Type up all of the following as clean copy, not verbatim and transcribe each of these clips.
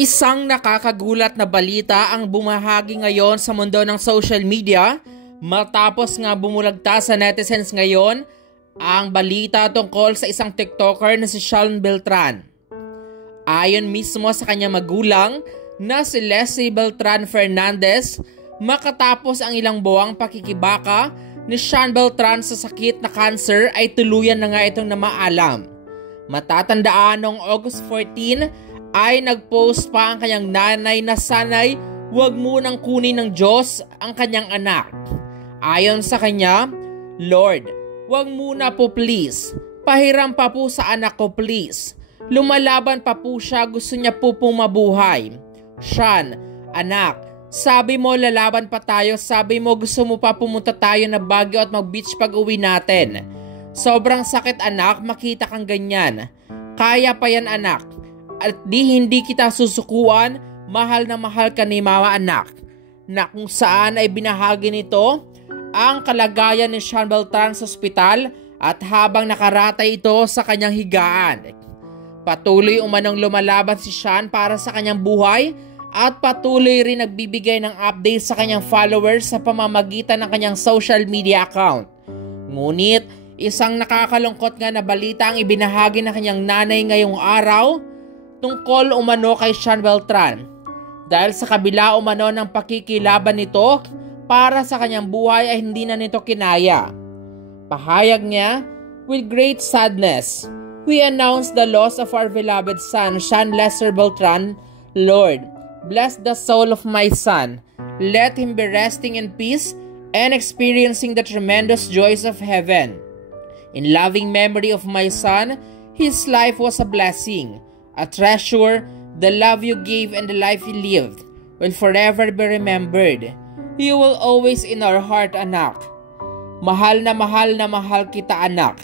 Isang nakakagulat na balita ang bumahagi ngayon sa mundo ng social media matapos nga bumulagta sa netizens ngayon ang balita tungkol sa isang TikToker na si Sean Beltran. Ayon mismo sa kanyang magulang na si Leslie Beltran Fernandez, makatapos ang ilang buwang pakikibaka ni Sean Beltran sa sakit na cancer ay tuluyan na nga itong namaalam. Matatandaan noong August 14 ay nagpost pa ang kanyang nanay na sana'y huwag munang kunin ng Diyos ang kanyang anak. Ayon sa kanya, Lord, huwag muna po please. Pahiram pa po sa anak ko please. Lumalaban pa po siya, gusto niya po pong mabuhay. Sean, anak, sabi mo lalaban pa tayo, sabi mo gusto mo pa pumunta tayo na Baguio at mag-beach pag uwi natin. Sobrang sakit anak, makita kang ganyan. Kaya pa yan anak. At hindi kita susukuan, mahal na mahal ka ni mama anak. Na kung saan ay binahagi nito ang kalagayan ni Sean Beltran sa ospital at habang nakaratay ito sa kanyang higaan. Patuloy umanong lumalaban si Sean para sa kanyang buhay at patuloy rin nagbibigay ng update sa kanyang followers sa pamamagitan ng kanyang social media account. Ngunit isang nakakalungkot nga na balita ang ibinahagi ng kanyang nanay ngayong araw tungkol umano kay Sean Beltran. Dahil sa kabila umano ng pakikilaban nito para sa kanyang buhay ay hindi na nito kinaya. Pahayag niya, with great sadness, we announce the loss of our beloved son, Sean Lester Beltran. Lord, bless the soul of my son. Let him be resting in peace and experiencing the tremendous joys of heaven. In loving memory of my son, his life was a blessing, a treasure. The love you gave and the life you lived will forever be remembered. You will always in our heart, anak. Mahal na mahal kita, anak.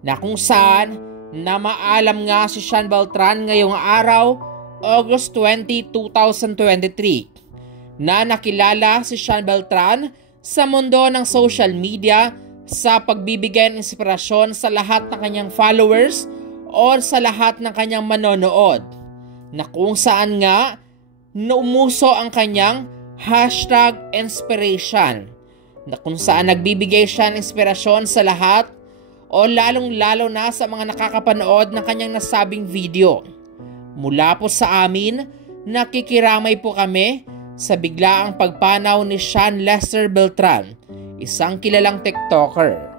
Na kung saan na maalam nga si Sean Beltran ngayong araw, August 20, 2023, na nakilala si Sean Beltran sa mundo ng social media sa pagbibigay ng inspirasyon sa lahat ng kanyang followers o sa lahat ng kanyang manonood, na kung saan nga naumuso ang kanyang #inspiration, na kung saan nagbibigay siya ng inspirasyon sa lahat o lalong-lalo na sa mga nakakapanood ng kanyang nasabing video. Mula po sa amin, nakikiramay po kami sa biglaang pagpanaw ni Sean Lester Beltran, isang kilalang TikToker.